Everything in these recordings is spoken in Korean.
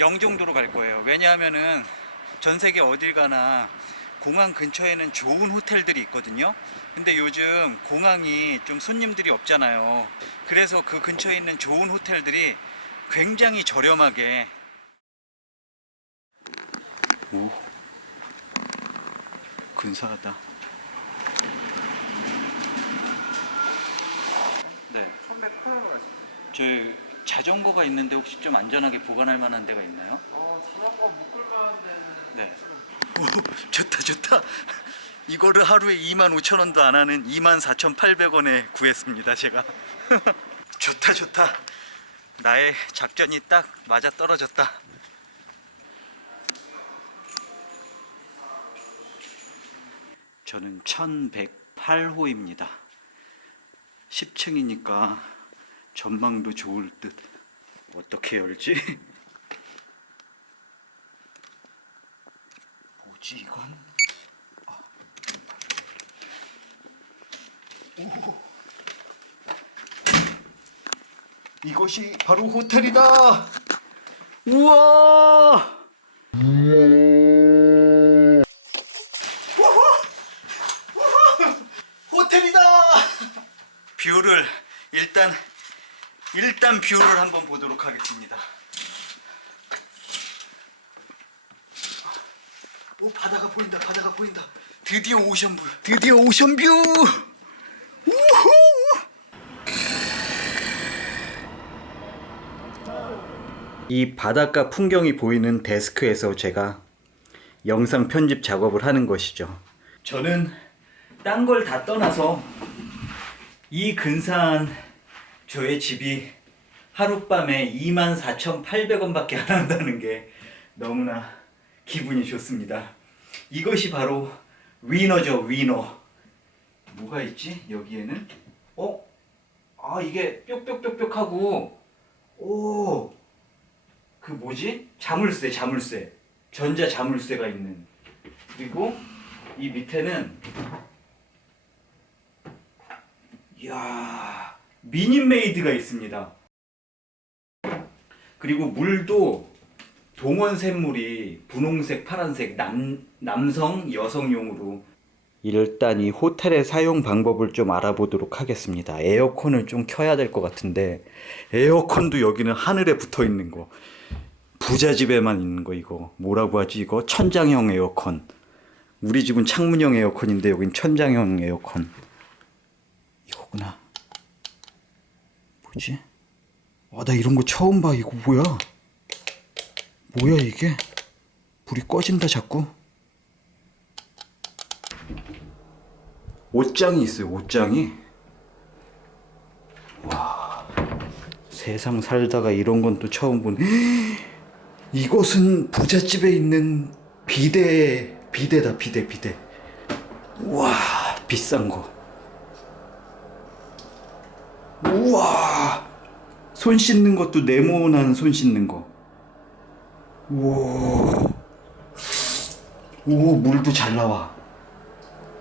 영종도로 갈 거예요. 왜냐하면은 전 세계 어딜 가나 공항 근처에는 좋은 호텔들이 있거든요. 근데 요즘 공항이 좀 손님들이 없잖아요. 그래서 그 근처에 있는 좋은 호텔들이 굉장히 저렴하게 오 근사하다. 네. 308로 가시죠. 저 자전거가 있는데 혹시 좀 안전하게 보관할 만한 데가 있나요? 어, 자전거 묶을 만한 데는 네. 오, 좋다 좋다. 이거를 하루에 2만 5천 원도 안 하는 2만 4,800원에 구했습니다 제가. 좋다 좋다. 나의 작전이 딱 맞아 떨어졌다. 저는 1108호입니다. 10층이니까 전망도 좋을 듯. 어떻게 열지? 뭐지 이건? 아. 오. 이것이 바로 호텔이다. 우와. 호텔이다. 뷰를 일단 일단 뷰를 한번 보도록 하겠습니다. 오 바다가 보인다 바다가 보인다. 드디어 오션뷰. 드디어 오션뷰! 우후! 이 바닷가 풍경이 보이는 데스크에서 제가 영상 편집 작업을 하는 것이죠. 저는 딴 걸 다 떠나서 이 근사한 저의 집이 하룻밤에 24,800원밖에 안 한다는 게 너무나 기분이 좋습니다. 이것이 바로 위너죠, 위너. 뭐가 있지? 여기에는? 어? 아, 이게 뾱뾱뾱뾱하고, 오, 그 뭐지? 자물쇠, 자물쇠. 전자 자물쇠가 있는. 그리고 이 밑에는, 이야, 미니메이드가 있습니다. 그리고 물도 동원 샘물이 분홍색, 파란색 남, 남성, 여성용으로. 일단 이 호텔의 사용 방법을 좀 알아보도록 하겠습니다. 에어컨을 좀 켜야 될 것 같은데 에어컨도 여기는 하늘에 붙어 있는 거. 부자 집에만 있는 거 이거. 뭐라고 하지 이거? 천장형 에어컨. 우리 집은 창문형 에어컨인데 여긴 천장형 에어컨. 이거구나 뭐지? 아, 나 이런 거 처음 봐. 이거 뭐야? 뭐야, 이게? 불이 꺼진다, 자꾸. 옷장이 있어요, 옷장이. 와, 세상 살다가 이런 건 또 처음 보네. 이곳은 부잣집에 있는 비데, 비데다, 비데, 비데. 우와, 비싼 거. 우와! 손 씻는 것도 네모난 손 씻는 거. 우와. 오, 물도 잘 나와.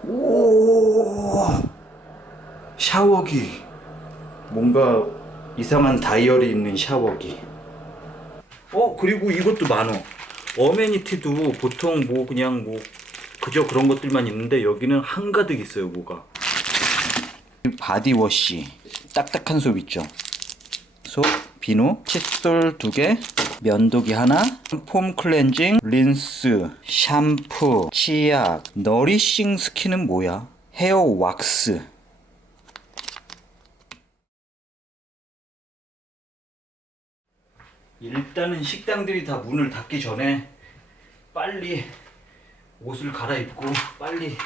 오. 샤워기. 뭔가 이상한 다이얼이 있는 샤워기. 어, 그리고 이것도 많어. 어메니티도 보통 뭐 그냥 뭐 그저 그런 것들만 있는데 여기는 한가득 있어요, 뭐가. 바디워시. 딱딱한 솜 있죠. 소, 비누, 칫솔 두 개, 면도기 하나, 폼 클렌징, 린스, 샴푸, 치약, 너리싱 스킨은 뭐야? 헤어 왁스. 일단은 식당들이 다 문을 닫기 전에 빨리 옷을 갈아입고 빨리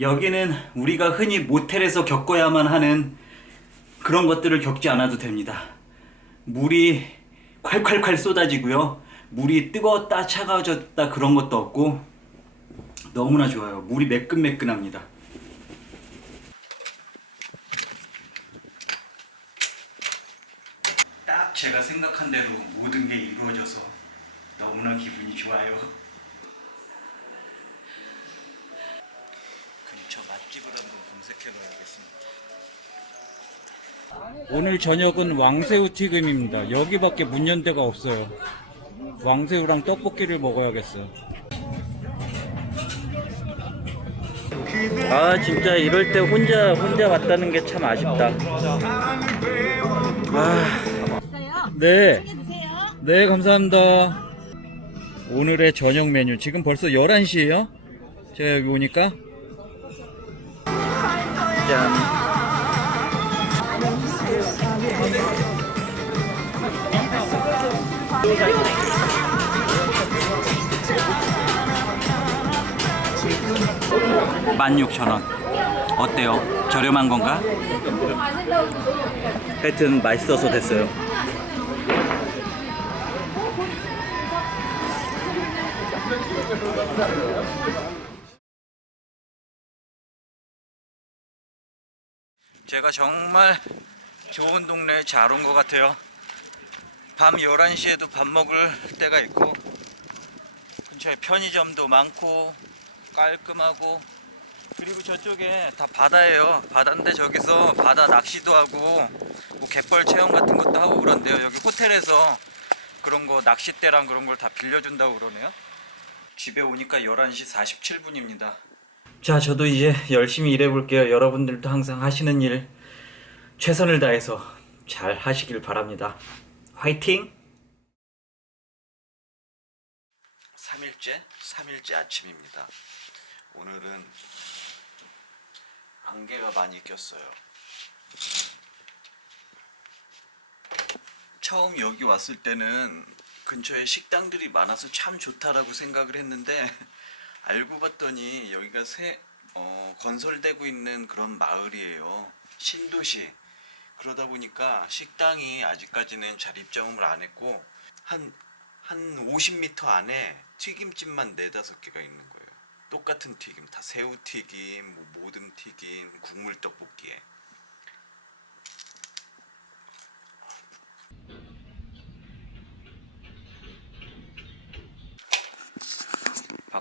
여기는 우리가 흔히 모텔에서 겪어야만 하는 그런 것들을 겪지 않아도 됩니다. 물이 콸콸콸 쏟아지고요. 물이 뜨거웠다 차가워졌다 그런 것도 없고 너무나 좋아요. 물이 매끈매끈합니다. 딱 제가 생각한 대로 모든 게 이루어져서 너무나 기분이 좋아요. 맛집을 한번 검색해 봐야겠습니다. 오늘 저녁은 왕새우 튀김입니다. 여기밖에 문 연 데가 없어요. 왕새우랑 떡볶이를 먹어야겠어요. 아 진짜 이럴 때 혼자 혼자 왔다는 게 참 아쉽다. 아. 네. 네 감사합니다. 오늘의 저녁 메뉴 지금 벌써 11시예요? 제가 여기 오니까 짠. (16,000원) 어때요? 저렴한 건가? 하여튼 맛있어서 됐어요 제가 정말 좋은 동네에 잘 온 것 같아요. 밤 11시에도 밥 먹을 때가 있고, 근처에 편의점도 많고, 깔끔하고, 그리고 저쪽에 다 바다예요. 바다인데 저기서 바다 낚시도 하고, 뭐 갯벌 체험 같은 것도 하고 그런데요. 여기 호텔에서 그런 거 낚싯대랑 그런 걸 다 빌려준다고 그러네요. 집에 오니까 11시 47분입니다. 자, 저도 이제 열심히 일해볼게요. 여러분들도 항상 하시는 일 최선을 다해서 잘 하시길 바랍니다. 화이팅! 3일째, 3일째 아침입니다. 오늘은 안개가 많이 꼈어요. 처음 여기 왔을 때는 근처에 식당들이 많아서 참 좋다라고 생각을 했는데 알고 봤더니 여기가 새 어, 건설되고 있는 그런 마을이에요. 신도시. 그러다 보니까 식당이 아직까지는 잘 입점을 안 했고 한 한 50m 안에 튀김집만 네다섯 개가 있는 거예요. 똑같은 튀김, 다 새우 튀김, 뭐 모듬 튀김, 국물 떡볶이에.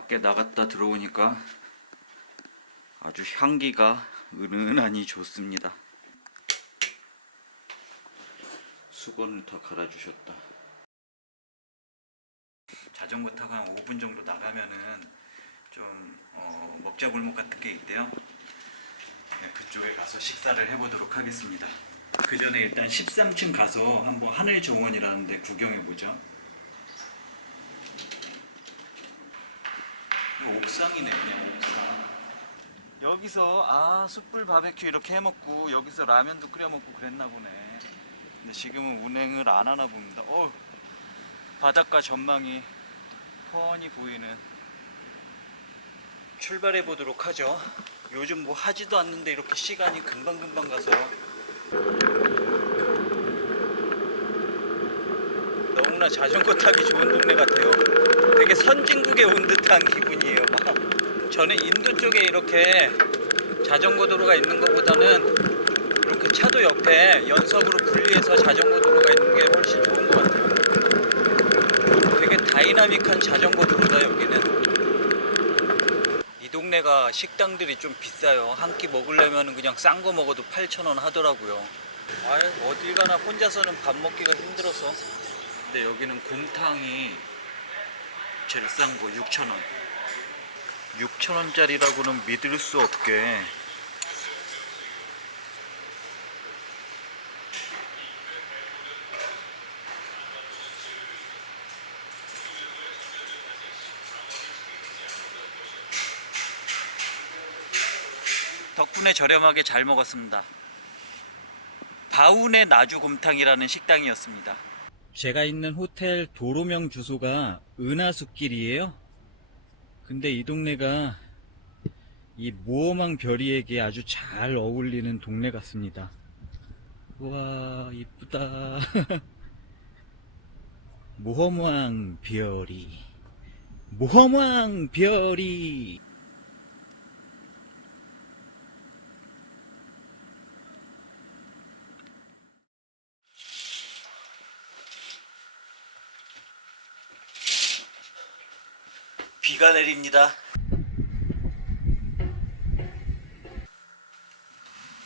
밖에 나갔다 들어오니까 아주 향기가 은은하니 좋습니다. 수건을 더 갈아주셨다. 자전거 타고 한 5분 정도 나가면은 좀 어, 먹자 골목 같은 게 있대요. 네, 그쪽에 가서 식사를 해보도록 하겠습니다. 그 전에 일단 13층 가서 한번 하늘 정원이라는 데 구경해 보죠. 이거 옥상이네 그냥 옥상. 여기서 아 숯불 바베큐 이렇게 해 먹고 여기서 라면도 끓여 먹고 그랬나 보네. 근데 지금은 운행을 안 하나 봅니다. 어 바닷가 전망이 훤히 보이는. 출발해 보도록 하죠. 요즘 뭐 하지도 않는데 이렇게 시간이 금방 금방 가서 너무나 자전거 타기 좋은 동네 같아요. 되게 선진국에 온 듯한 기분이에요. 막 저는 인도 쪽에 이렇게 자전거 도로가 있는 것보다는 이렇게 차도 옆에 연석으로 분리해서 자전거 도로가 있는 게 훨씬 좋은 것 같아요. 되게 다이나믹한 자전거 도로다 여기는. 이 동네가 식당들이 좀 비싸요. 한 끼 먹으려면 그냥 싼 거 먹어도 8,000원 하더라고요. 아유, 어딜 가나 혼자서는 밥 먹기가 힘들어서. 근데 여기는 곰탕이 제일 싼 거 6,000원. 6,000원짜리라고는 믿을 수 없게 덕분에 저렴하게 잘 먹었습니다. 바운의 나주곰탕이라는 식당이었습니다. 제가 있는 호텔 도로명 주소가 은하숲길이에요. 근데 이 동네가 이 모험왕 별이에게 아주 잘 어울리는 동네 같습니다. 와 이쁘다. 모험왕 별이 모험왕 별이 비가 내립니다.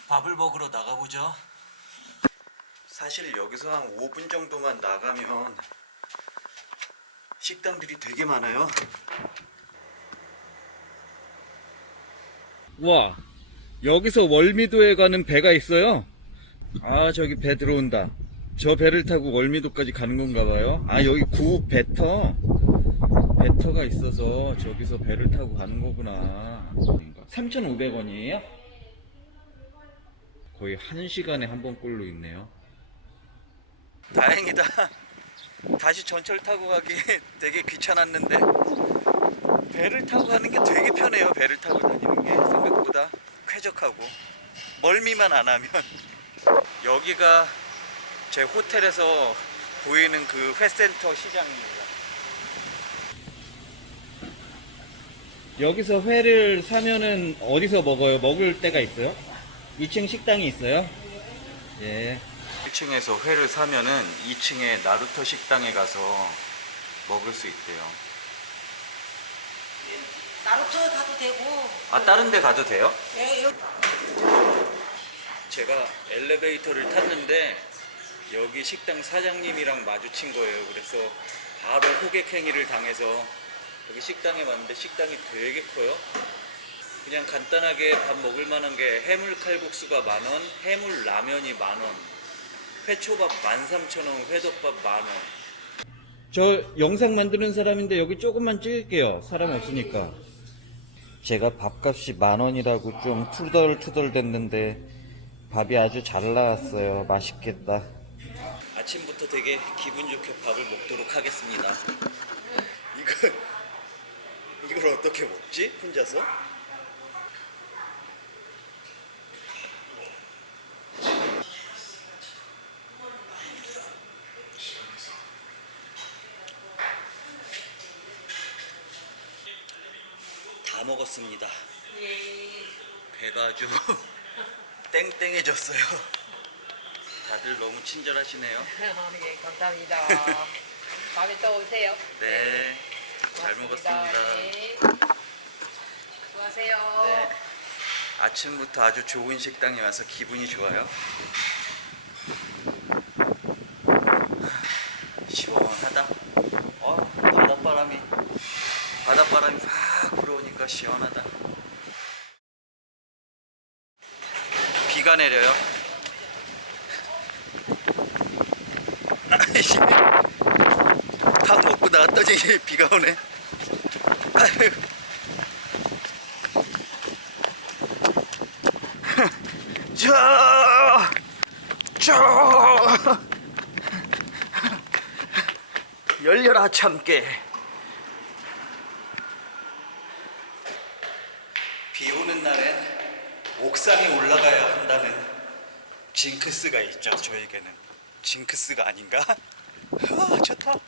밥을 먹으러 나가보죠. 사실 여기서 한 5분 정도만 나가면 식당들이 되게 많아요. 와, 여기서 월미도에 가는 배가 있어요. 아, 저기 배 들어온다. 저 배를 타고 월미도까지 가는 건가 봐요. 아, 여기 구 배터. 배터가 있어서 저기서 배를 타고 가는 거구나. 3,500원이에요? 거의 한 시간에 한 번 꼴로 있네요. 다행이다. 다시 전철 타고 가기 되게 귀찮았는데 배를 타고 가는 게 되게 편해요. 배를 타고 다니는 게 생각보다 쾌적하고 멀미만 안 하면 여기가 제 호텔에서 보이는 그 회센터 시장입니다. 여기서 회를 사면은 어디서 먹어요? 먹을 때가 있어요? 2층 식당이 있어요? 예. 1층에서 회를 사면은 2층에 나루터 식당에 가서 먹을 수 있대요. 나루터 가도 되고 아, 다른 데 가도 돼요? 예, 여- 제가 엘리베이터를 탔는데 여기 식당 사장님이랑 마주친 거예요. 그래서 바로 호객 행위를 당해서 여기 식당에 왔는데 식당이 되게 커요. 그냥 간단하게 밥 먹을 만한 게 해물 칼국수가 만 원, 해물 라면이 만 원, 회초밥 만 삼천 원, 회덮밥 만 원. 저 영상 만드는 사람인데 여기 조금만 찍을게요. 사람 없으니까. 제가 밥값이 만 원이라고 좀 투덜투덜 됐는데 밥이 아주 잘 나왔어요. 맛있겠다. 아침부터 되게 기분 좋게 밥을 먹도록 하겠습니다. 이거 이걸 어떻게 먹지? 혼자서? 다 먹었습니다. 배가 아주 땡땡해졌어요. 다들 너무 친절하시네요. 예, 감사합니다. 다음에 또 오세요. 네, 잘. 먹었습니다. 네. 수고하세요. 네. 아침부터 아주 좋은 식당에 와서 기분이 좋아요. 시원하다. 어, 바닷바람이 바닷바람이 확 불어오니까 시원하다. 비가 내려요. 나왔더니 비가 오네. 아유. 자, 자, 열려라 참깨. 비 오는 날엔 옥상에 올라가야 한다는 징크스가 있죠. 저에게는 징크스가 아닌가? 아, 좋다.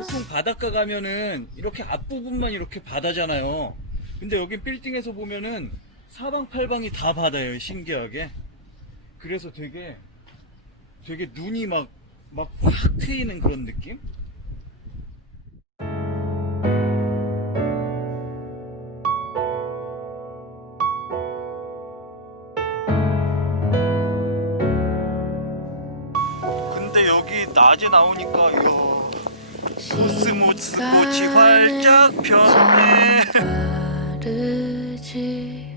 보통 바닷가 가면은 이렇게 앞부분만 이렇게 바다잖아요. 근데 여기 빌딩에서 보면은 사방팔방이 다 바다예요. 신기하게. 그래서 되게 되게 눈이 막 막 확 트이는 그런 느낌? 근데 여기 낮에 나오니까 이야 코스모스 꽃이 활짝 폈네. 빠르지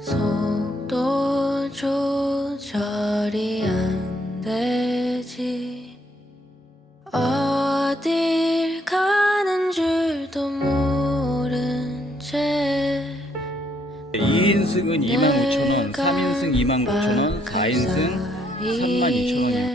속도 조절이 안 되지 어딜 가는 줄도 모른 채이 2인승은 25,000원, 3인승 29,000원, 4인승 32,000원이요.